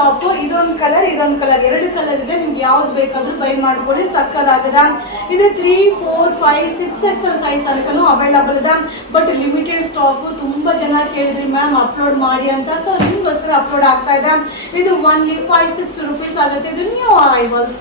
Top ಇದೊಂದು colour ಎರಡು colour ಇದೆ. ನಿಮ್ಗೆ ಯಾವ್ದು ಬೇಕಾದ್ರೂ ಬೈ ಮಾಡ್ಕೊಳ್ಳಿ, ಸಕ್ಕದಾಗದ. ಇದು 3, 4, 5, 6 ಎಕ್ಸೆಲ್ ಸೈಜ್ ತನಕನೂ ಅವೈಲಬಲ್ ಇದೆ. But limited stock. ತುಂಬಾ ಜನ ಕೇಳಿದ್ರಿ ಮ್ಯಾಮ್ ಅಪ್ಲೋಡ್ ಮಾಡಿ ಅಂತ, ಸೊ ನಿಮ್ಗೋಸ್ಕರ ಅಪ್ಲೋಡ್ ಆಗ್ತಾ ಇದೆ. ಇದು ಓನ್ಲಿ 560 rupees ಆಗುತ್ತೆ. ಇದು ನ್ಯೂ ಅರೈವಲ್ಸ್.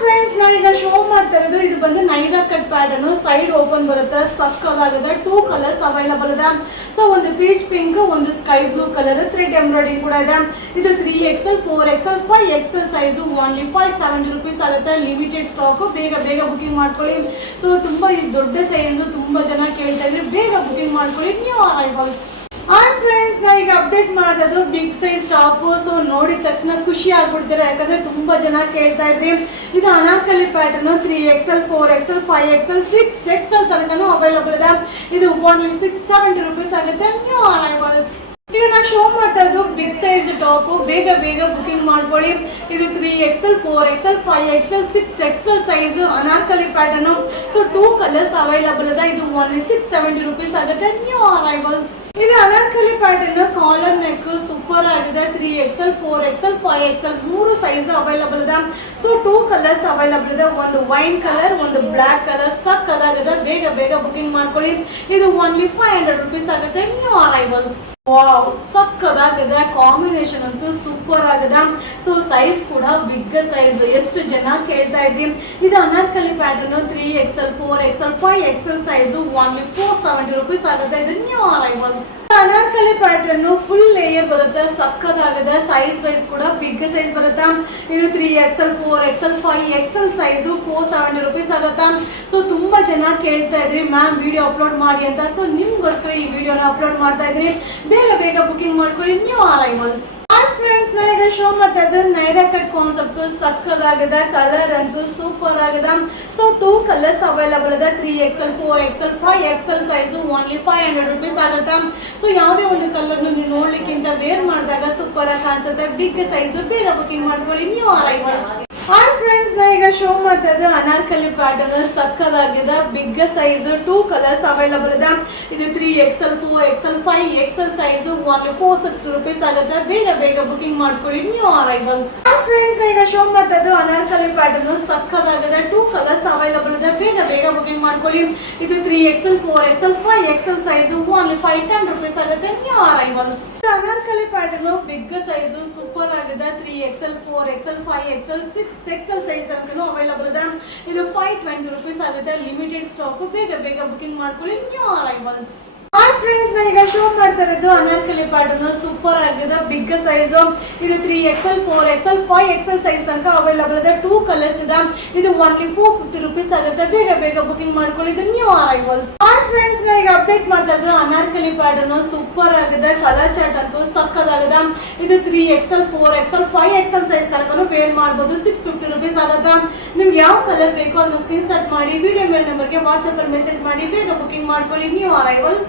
ಫ್ರೆಂಡ್ಸ್, ನಾ ಈಗ ಶೋ ಮಾಡ್ತಾ ಇರೋದು ಇದು ಬಂದು Naira cut pattern. Side open ಬರುತ್ತೆ, ಸಕ್ಕದಾಗಿದೆ. 2 ಕಲರ್ಸ್ ಅವೈಲಬಲ್ ಇದೆ. ಸೊ ಒಂದು ಪೀಚ್ ಪಿಂಕ್, ಒಂದು sky blue colour, thread embroidering ಕೂಡ ಇದೆ. ಇದು 3XL, 4XL, 5XL size. Only 570 rupees ಆಗುತ್ತೆ. Limited stock. ಬೇಗ ಬುಕಿಂಗ್ ಮಾಡ್ಕೊಳ್ಳಿ. ಸೊ ತುಂಬಾ ಈ ದೊಡ್ಡ ಸೈಜ್ ತುಂಬಾ ಜನ ಕೇಳ್ತಾ ಇದ್ರೆ ಬೇಗ ಬುಕಿಂಗ್ ಮಾಡ್ಕೊಳ್ಳಿ. New arrivals. ಫ್ರೆಂಡ್ಸ್, ನಾ ಈಗ ಅಪ್ಡೇಟ್ ಮಾಡೋದು ಬಿಗ್ ಸೈಜ್ ಟಾಪ್. ಸೊ ನೋಡಿದ ತಕ್ಷಣ ಖುಷಿ ಆಗ್ಬಿಡ್ತೀರಾ, ಯಾಕಂದ್ರೆ ತುಂಬಾ ಜನ ಕೇಳ್ತಾ ಇದ್ರಿ. ಇದು Anarkali pattern. 3XL, 4XL, 5XL, 6XL ತನಕನೂ ಅವೈಲಬಲ್ ಇದೆ. ಇದು ಓನ್ಲಿ 670 rupees ಆಗುತ್ತೆ. New arrivals. ಈಗ ನಾ ಶೋ ಮಾಡ್ತಾ ಇರೋದು ಬಿಗ್ ಸೈಜ್ ಟಾಪ್. ಬೇಗ ಬುಕಿಂಗ್ ಮಾಡ್ಕೊಳ್ಳಿ. ಇದು 3XL, 4XL, 5XL, 6XL size Anarkali pattern. So 2 colours available ಇದೆ. ಇದು ಓನ್ಲಿ 670 rupees ಆಗುತ್ತೆ. New arrivals. ಇದು Anarkali pattern. Collar neck super ಆಗಿದೆ. 3XL, 4XL, 5XL 3 size available ಇದೆ. ಸೊ 2 ಕಲರ್ಸ್ ಅವೈಲಬಲ್ ಇದೆ. ಒಂದು ವೈನ್ ಕಲರ್, ಒಂದು ಬ್ಲಾಕ್ ಕಲರ್. ಸಕ್ಕದಾಗಿದೆ. ಬೇಗ ಬುಕಿಂಗ್ ಮಾಡ್ಕೊಳ್ಳಿ. ಇದು ಓನ್ಲಿ 500 rupees ಆಗುತ್ತೆ. New arrivals. ವಾವ್, ಸಕ್ಕದಾಗಿದೆ. ಕಾಂಬಿನೇಷನ್ ಅಂತೂ ಸೂಪರ್ ಆಗಿದೆ. ಸೊ ಸೈಜ್ ಕೂಡ ಬಿಗ್ ಸೈಜ್. ಎಷ್ಟು ಜನ ಕೇಳ್ತಾ ಇದ್ರಿ. ಇದು Anarkali pattern. 3XL, 4XL, 5XL size. Only 470 rupees ಆಗುತ್ತೆ. ಇದು new arrivals. Anarkali pattern full layer ಬರುತ್ತೆ, ಸಕ್ಕದಾಗಿದೆ. ಸೈಜ್ ವೈಸ್ ಕೂಡ ಬಿಗ್ ಸೈಜ್ ಬರುತ್ತೆ. ಇದು 3XL, 4XL, 5XL size. 470 rupees ಆಗುತ್ತೆ. ಸೊ ತುಂಬಾ ಜನ ಕೇಳ್ತಾ ಇದ್ರಿ ಮ್ಯಾಮ್ ವಿಡಿಯೋ ಅಪ್ಲೋಡ್ ಮಾಡಿ ಅಂತ. ಸೊ ನಿಮ್ಗೋಸ್ಕರ ಈ ವಿಡಿಯೋನ ಅಪ್ಲೋಡ್ ಮಾಡ್ತಾ ಇದ್ರಿ. ಬೇಗ ಬುಕಿಂಗ್ ಮಾಡ್ಕೊಳ್ಳಿ. New arrivals. ಫ್ರೆಂಡ್ಸ್, ನಾ ಈಗ ಶೋ ಮಾಡ್ತಾ ಇದ್ದೆ ನೈರಾ ಕಟ್ ಕಾನ್ಸೆಪ್ಟ್. ಸಕ್ಕದಾಗಿದೆ. ಕಲರ್ ಅಂತೂ ಸೂಪರ್ ಆಗಿದೆ. ಸೊ 2 ಕಲರ್ಸ್ ಅವೈಲಬಲ್ ಇದೆ. 3XL, 4XL, 5XL size. Only 500 rupees ಆಗುತ್ತೆ. ಸೊ ಯಾವುದೇ ಒಂದು ಕಲರ್ ನೀವು ನೋಡ್ಲಿಕ್ಕಿಂತ ವೇರ್ ಮಾಡಿದಾಗ ಸೂಪರ್ ಆಗಿ ಕಾಣಿಸುತ್ತೆ. Big size. ಬೇಗ ಬುಕಿಂಗ್ ಮಾಡ್ಕೊಳ್ಳಿ. New arrivals. ಫ್ರೆಂಡ್ಸ್, ನಾ ಈಗ ಶೋ ಮಾಡ್ತಾ ಇದ್ದೆ ಅನಾರ್ಕಲಿ ಪ್ಯಾಟರ್ನ್. ಸಕ್ಕದಾಗಿದೆ. Big size. 2 ಕಲರ್ಸ್ ಅವೈಲಬಲ್ ಇದೆ. ಇದು 3XL, 4XL, 5XL size. Only 460 rupees ಆಗುತ್ತೆ. ಬೇಗ ಬುಕಿಂಗ್ ಮಾಡ್ಕೊಳ್ಳಿ. New arrivals. ಫ್ರೆಂಡ್ಸ್, ಈಗ ಶೋ ಮಾಡ್ತಾ ಇದ್ದು ಅನಾರ್ಕಲಿ ಪ್ಯಾಟರ್ನ್. ಸಕ್ಕದಾಗಿದೆ. 2 ಕಲರ್ಸ್ ಅವೈಲಬಲ್ ಇದೆ. ಬೇಗ ಬುಕಿಂಗ್ ಮಾಡ್ಕೊಳ್ಳಿ. ಇದು 3XL, 4XL, 5XL size. Only 510 rupees ಆಗುತ್ತೆ. New arrivals. Anarkali pattern big size super ಆಗಿದೆ. 3XL, 4XL, 5XL, 6XL size ತನಕನೂ ಅವೈಲಬಲ್ ಇದೆ. ಇದು 520 rupees ಆಗುತ್ತೆ. Limited stock. ಬೇಗ ಬುಕಿಂಗ್ ಮಾಡ್ಕೊಳ್ಳಿ. New arrivals. ಫ್ರೆಂಡ್ಸ್, ನಾ ಈಗ ಶೋ ಮಾಡ್ತಾ ಇರೋದು ಅನಾರ್ಕಲಿ ಪ್ಯಾಟರ್ನ್. ಸೂಪರ್ ಆಗಿದೆ. Big size. ಇದು 3XL, 4XL, 5XL ಸೈಜ್ ತನಕ ಅವೈಲಬಲ್ ಇದೆ. 2 ಕಲರ್ಸ್ ಇದೆ. ಇದು ಓನ್ಲಿ 450 rupees ಆಗುತ್ತೆ. ಬೇಗ ಬುಕಿಂಗ್ ಮಾಡ್ಕೊಳ್ಳಿ. ಇದು ನ್ಯೂ ಅರೈವಲ್ಸ್. ಫ್ರೆಂಡ್ಸ್, ನಾ ಈಗ ಅಪ್ಡೇಟ್ ಮಾಡ್ತಾ ಇರೋದು ಅನಾರ್ಕಲಿ ಪ್ಯಾಟರ್ನ್. ಸೂಪರ್ ಆಗಿದೆ. ಕಲರ್ ಚಾರ್ಟ್ ಅಂತೂ ಸಕ್ಕದಾಗಿದೆ. ಇದು 3XL, 4XL, 5XL ಸೈಜ್ ತನಕನೂ ವೇರ್ ಮಾಡಬಹುದು. 650 rupees ಆಗುತ್ತೆ. ನಿಮ್ಗೆ ಯಾವ ಕಲರ್ ಬೇಕೋ ಅದನ್ನ ಸ್ಕ್ರೀನ್ ಶಾಟ್ ಮಾಡಿ ವಿಡಿಯೋ ಮೇಲ್ ನಂಬರ್ಗೆ ವಾಟ್ಸ್ಆಪ್ ಅಲ್ಲಿ ಮೆಸೇಜ್ ಮಾಡಿ ಬೇಗ ಬುಕಿಂಗ್ ಮಾಡ್ಕೊಳ್ಳಿ. New arrival.